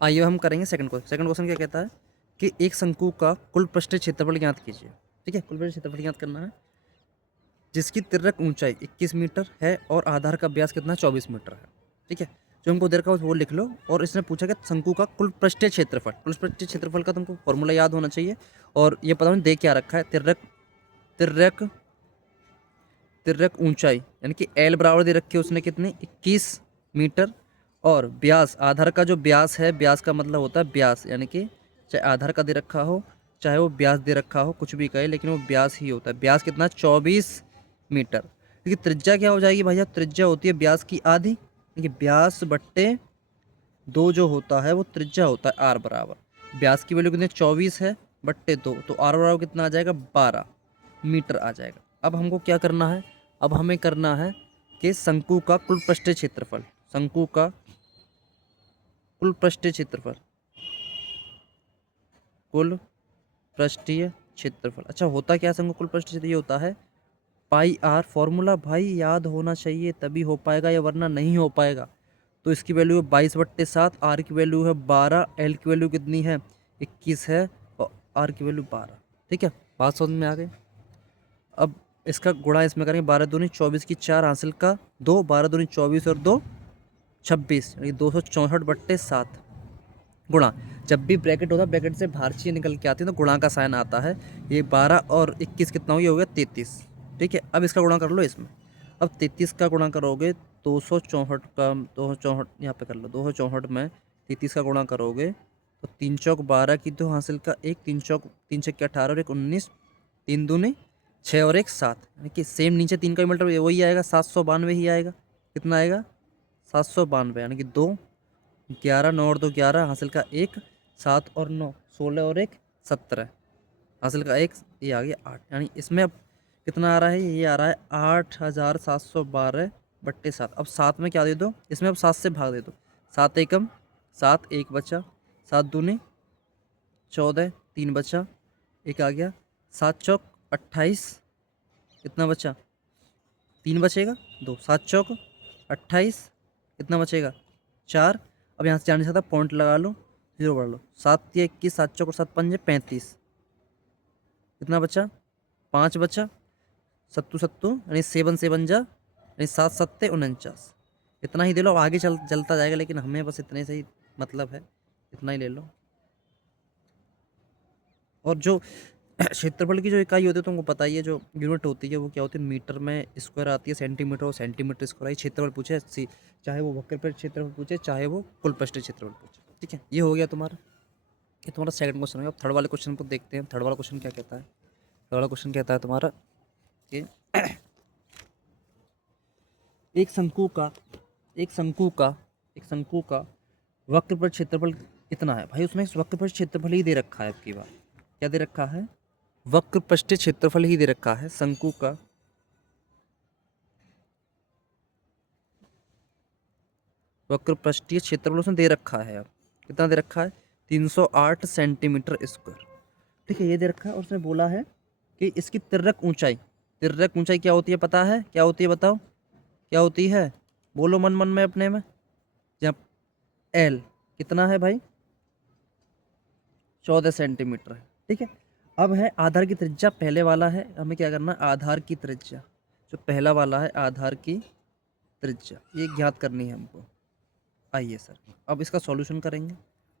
आइए हम करेंगे सेकंड क्वेश्चन क्या कहता है कि एक शंकु का कुल पृष्ठीय क्षेत्रफल ज्ञात कीजिए। ठीक है, कुल पृष्ठीय क्षेत्रफल ज्ञात करना है जिसकी तिर्यक ऊंचाई 21 मीटर है और आधार का व्यास कितना 24 मीटर है। ठीक है, जो हमको दे रखा है वो लिख लो। और इसने पूछा कि शंकु का कुल पृष्ठीय क्षेत्रफल, कुल पृष्ठीय क्षेत्रफल का तुमको फॉर्मूला याद होना चाहिए। और ये पता नहीं दे क्या रखा है, तिर्यक तिर्यक तिर्यक ऊंचाई यानी कि एल बराबर दे रखी है उसने कितनी 21 मीटर। और व्यास, आधार का जो व्यास है, व्यास का मतलब होता है व्यास, यानी कि चाहे आधार का दे रखा हो चाहे वो व्यास दे रखा हो, कुछ भी कहे लेकिन वो व्यास ही होता है। व्यास कितना 24 मीटर। देखिए त्रिज्या क्या हो जाएगी भैया, त्रिज्या होती है व्यास की आधी। देखिए व्यास बट्टे दो जो होता है वो त्रिज्या होता है आर बराबर। व्यास की वैल्यू कितनी 24 है बट्टे दो, तो आर बराबर कितना आ जाएगा 12 मीटर आ जाएगा। अब हमको क्या करना है, अब हमें करना है कि शंकु का कुल पृष्ठीय क्षेत्रफल, शंकु का कुल पृष्ठीय क्षेत्रफल, कुल पृष्ठीय क्षेत्रफल। अच्छा होता क्या है शंकु कुल पृष्ठीय क्षेत्र, ये होता है पाई आर। फॉर्मूला भाई याद होना चाहिए तभी हो पाएगा या वरना नहीं हो पाएगा। तो इसकी वैल्यू है 22/7, आर की वैल्यू है 12, एल की वैल्यू कितनी है 21 है और आर की वैल्यू 12। ठीक है, बात समझ में आ गई। अब इसका गुणा इसमें करेंगे, 12 दूनी 24 की 4 हासिल का 2, 12 दूनी 24 और 2 26, यानी 264/7 गुणा। जब भी ब्रैकेट होता है ब्रैकेट से बाहर चीज़ निकल के आती है तो गुणा का साइन आता है। ये 12 और 21 कितना हो गया 33। ठीक है, अब इसका गुणा कर लो इसमें। अब 33 का गुणा करोगे 264 का, 264 यहाँ पे कर लो, 264 में 33 का गुणा करोगे तो 3 चौक 12 की 2 हासिल का 1, 3 छक्के 18 और 1 19, 3 दूनी 6 और 1 7, यानी कि सेम नीचे 3 का मल्टीप्लाई वही आएगा 792 ही आएगा। कितना आएगा 792, यानी कि 2, 11, 9 और 2 11 हासिल का 1, 7 और 9 16 और 1 17 हासिल का 1, ये आ गया 8। यानी इसमें अब कितना आ रहा है, ये आ रहा है 8712/7। अब 7 में क्या दे दो इसमें, अब 7 से भाग दे दो, 7 एकम 7, 1 बचा, 7 दूनी 14, 3 बचा, एक आ गया, 7 चौक 28, कितना बचा 3 बचेगा 2, 7 चौक 28, कितना बचेगा 4। अब यहाँ से जाने से था पॉइंट लगा लो, जीरो बढ़ लो, 7 या 21, 7 चौक और 7 पंजे 35, कितना बचा 5 बचा, सत्तू सत्तू यानी 7 7 जा यानी 7 7 49। इतना ही दे लो, अब आगे चलता जाएगा लेकिन हमें बस इतने से ही मतलब है, इतना ही ले लो। और जो क्षेत्रफल की जो इकाई होती है तुमको पता ही है, जो यूनिट होती है वो क्या होती है, मीटर में स्क्वायर आती है, सेंटीमीटर और सेंटीमीटर स्क्वायर आई। क्षेत्रफल पूछे चाहे वो वक्र पर क्षेत्रफल पूछे चाहे वो कुल पृष्ठ क्षेत्रफल पूछे। ठीक है, ये हो गया तुम्हारा, ये तुम्हारा सेकंड क्वेश्चन है। अब थर्ड वाले क्वेश्चन को देखते हैं। थर्ड वाला क्वेश्चन क्या कहता है, थर्ड वाला क्वेश्चन कहता है तुम्हारा कि एक शंकु का एक शंकु का एक शंकु का वक्र पर क्षेत्रफल कितना है। भाई उसमें वक्र पर क्षेत्रफल ही दे रखा है, आपकी बात क्या दे रखा है, वक्र पृष्ठीय क्षेत्रफल ही दे रखा है। शंकु का वक्र पृष्ठीय क्षेत्रफल उसने दे रखा है, अब कितना दे रखा है 308 सेंटीमीटर स्क्वायर। ठीक है, ये दे रखा है और उसने बोला है कि इसकी तिर्यक ऊंचाई, तिर्यक ऊंचाई क्या होती है पता है, क्या होती है बताओ, क्या होती है, बोलो मन मन में अपने में। जब एल कितना है भाई 14 सेंटीमीटर है। ठीक है, अब है आधार की त्रिज्या, पहले वाला है, हमें क्या करना है आधार की त्रिज्या, जो पहला वाला है आधार की त्रिज्या ये ज्ञात करनी है हमको। आइए सर अब इसका सॉल्यूशन करेंगे,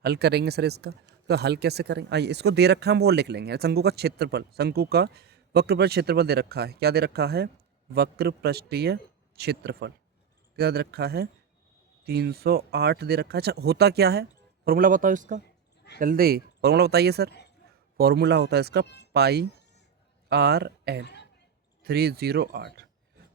हल करेंगे सर इसका। तो हल कैसे करेंगे, आइए इसको दे रखा है हम वो लिख लेंगे। शंकु का क्षेत्रफल, शंकु का वक्र पर क्षेत्रफल दे रखा है, क्या दे रखा है वक्र पृष्ठीय क्षेत्रफल, क्या दे रखा है 308 दे रखा है। अच्छा होता क्या है, फॉर्मूला बताओ इसका जल्दी, फॉर्मूला बताइए सर। फॉर्मूला होता है इसका पाई आर एल 308।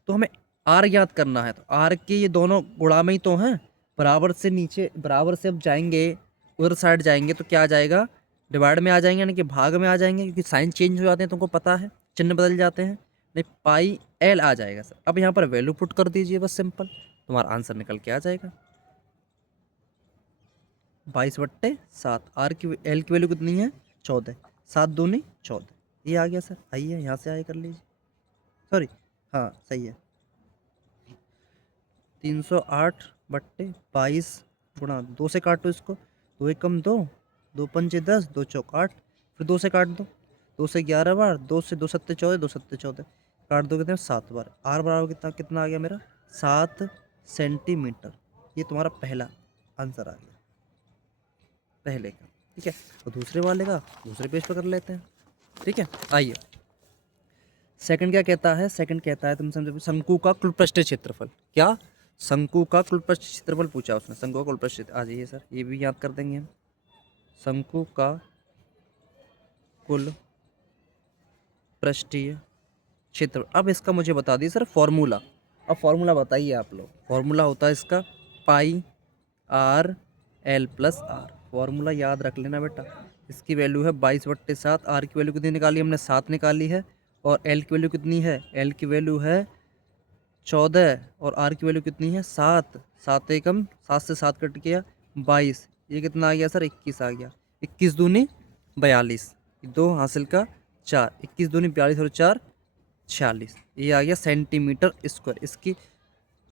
तो हमें आर ज्ञात करना है, तो आर के ये दोनों गुणा में ही तो हैं, बराबर से नीचे, बराबर से अब जाएंगे उधर साइड जाएंगे तो क्या आ जाएगा डिवाइड में आ जाएंगे, यानी कि भाग में आ जाएंगे, क्योंकि साइन चेंज हो जाते हैं तुमको पता है, चिन्ह बदल जाते हैं। नहीं पाई एल आ जाएगा सर। अब यहाँ पर वैल्यू पुट कर दीजिए बस सिंपल, तुम्हारा आंसर निकल के आ जाएगा 22/7। आर की एल की वैल्यू कितनी है 14, 7 दूनी 14, ये आ गया सर। आइए यहाँ से आए कर लीजिए, सॉरी हाँ सही है 308/22 गुणा 2 से काटो इसको दो एकम दो, दो पंचे 10, दो चौक 8, फिर 2 से काट दो, 2 से 11 बार, 2 से 2 सत्ते 14, 2 सत्ते 14, काट दो कितने 7 बार। आर बराबर कितना कितना आ गया मेरा 7 सेंटीमीटर। ये तुम्हारा पहला आंसर आ गया पहले का। ठीक है, तो दूसरे वाले का दूसरे पेज पर कर लेते हैं। ठीक है, आइए सेकंड क्या कहता है। सेकंड कहता है, तुम समझो, शंकु का कुल पृष्ठीय क्षेत्रफल। क्या? शंकु का कुल पृष्ठीय क्षेत्रफल पूछा उसने। शंकु का कुल पृष्ठीय, आ जाइए सर, ये भी याद कर देंगे हम। शंकु का कुल पृष्ठीय क्षेत्र। अब इसका मुझे बता दिए सर फॉर्मूला। अब फॉर्मूला बताइए आप लोग। फॉर्मूला होता है इसका pi R L plus R. Formula याद रख लेना बेटा। इसकी वैल्यू है 22/7। आर की वैल्यू कितनी निकाली हमने 7 निकाली है। और एल की वैल्यू कितनी है? एल की वैल्यू है 14 और आर की वैल्यू कितनी है 7। 7 एकम 7 से 7 कट गया 22। ये कितना आ गया सर 21 आ गया। 21 दूनी 42, 2 हासिल का 4, 21 दूनी 42 और 4 46। ये आ गया सेंटीमीटर स्क्वायर। इसकी